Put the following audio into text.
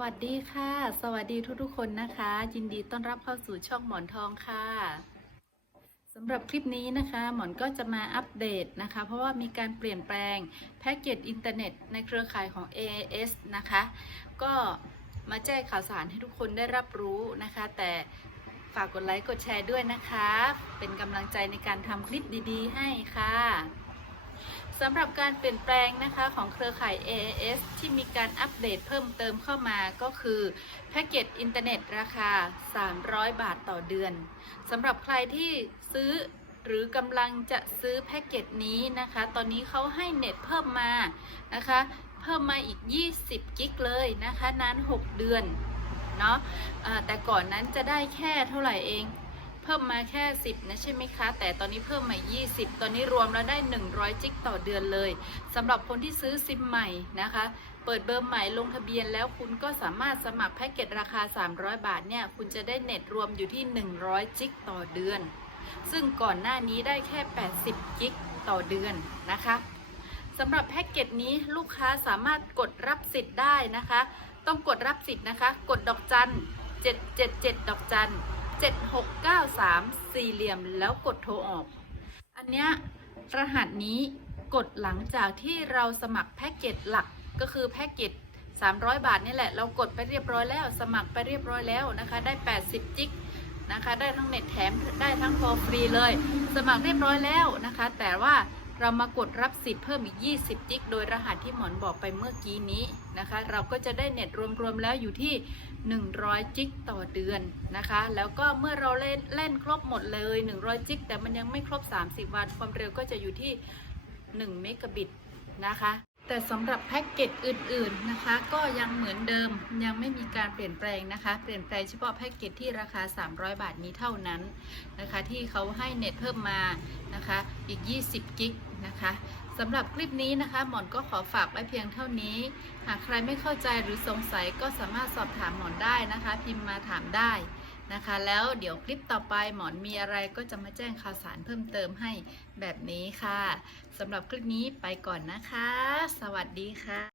วัสดีค่ะ สวัสดีทุกๆคนนะคะ ยินดีต้อนรับเข้าสู่ช่องหมอนทองค่ะสำหรับคลิปนี้นะคะ หมอนก็จะมาอัปเดตนะคะ เพราะว่ามีการเปลี่ยนแปลงแพ็กเกจอินเทอร์เน็ตในเครือข่ายของ AIS นะคะ ก็มาแจ้งข่าวสารให้ทุกคนได้รับรู้นะคะ แต่ฝากกดไลค์กดแชร์ด้วยนะคะ เป็นกำลังใจในการทำคลิปดีๆ ให้ค่ะ สำหรับการเปลี่ยนแปลงนะคะของเครือข่าย AAS ที่มีการอัปเดตเพิ่มเติมเข้ามาก็คือแพ็กเกจอินเทอร์เน็ตราคา 300 บาทต่อเดือนสำหรับใครที่ซื้อหรือกำลังจะซื้อแพ็กเกจนี้นะคะ ตอนนี้เขาให้เน็ตเพิ่มมานะคะ เพิ่มมาอีก 20 กิกเลยนะคะ นาน 6 เดือนเนาะะแต่ก่อนนั้นจะได้แค่เท่าไหร่เอง เพิ่มมาแค่ 10 นะใช่ไหมคะ แต่ตอนนี้เพิ่มมา 20 ตอนนี้รวมแล้วได้ 100 จิกต่อเดือนเลยสำหรับคนที่ซื้อซิมใหม่นะคะ เปิดเบอร์ใหม่ลงทะเบียนแล้วคุณก็สามารถสมัครแพ็กเกจราคา 300 บาทเนี่ย คุณจะได้เน็ตรวมอยู่ที่ 100 จิกต่อเดือน ซึ่งก่อนหน้านี้ได้แค่ 80กิกต่อเดือนนะคะสำหรับแพ็กเกจนี้ลูกค้าสามารถกดรับสิทธิ์ได้นะคะ ต้องกดรับสิทธิ์นะคะ กดดอกจัน777 ดอกจัน 7693 สี่เหลี่ยมแล้วกดโทรออก อันเนี้ยรหัสนี้กดหลังจากที่เราสมัครแพ็กเกจหลักก็คือแพ็กเกจ300 บาทนี่แหละ เรากดไปเรียบร้อยแล้ว สมัครไปเรียบร้อยแล้วนะคะ ได้ 80 จิกนะคะ ได้ทั้งเน็ตแถม ได้ทั้งโฟฟรีเลย สมัครเรียบร้อยแล้วนะคะ แต่ว่า เรามากดรับสิทธิ์เพิ่มอีก 20 จิก โดยรหัสที่หมอนบอกไปเมื่อกี้นี้นะคะ เราก็จะได้เน็ตรวมๆแล้วอยู่ที่ 100 จิกต่อเดือนนะคะ แล้วก็เมื่อเราเล่นเล่นครบหมดเลย 100 จิก แต่มันยังไม่ครบ 30 วัน ความเร็วก็จะอยู่ที่ 1 เมกะบิตนะคะ แต่สำหรับแพ็กเกจอื่นๆนะคะ ก็ยังเหมือนเดิมยังไม่มีการเปลี่ยนแปลงนะคะ เปลี่ยนแปลงเฉพาะแพ็กเกจที่ราคา 300 บาทนี้เท่านั้นนะคะ ที่เขาให้เน็ตเพิ่มมานะคะอีก 20 กิกนะคะสำหรับคลิปนี้นะคะ หมอนก็ขอฝากไว้เพียงเท่านี้ หากใครไม่เข้าใจหรือสงสัยก็สามารถสอบถามหมอนได้นะคะ พิมพ์มาถามได้ นะคะ แล้วเดี๋ยวคลิปต่อไปหมอนมีอะไรก็จะมาแจ้งข่าวสารเพิ่มเติมให้แบบนี้ค่ะสำหรับคลิปนี้ไปก่อนนะคะ สวัสดีค่ะ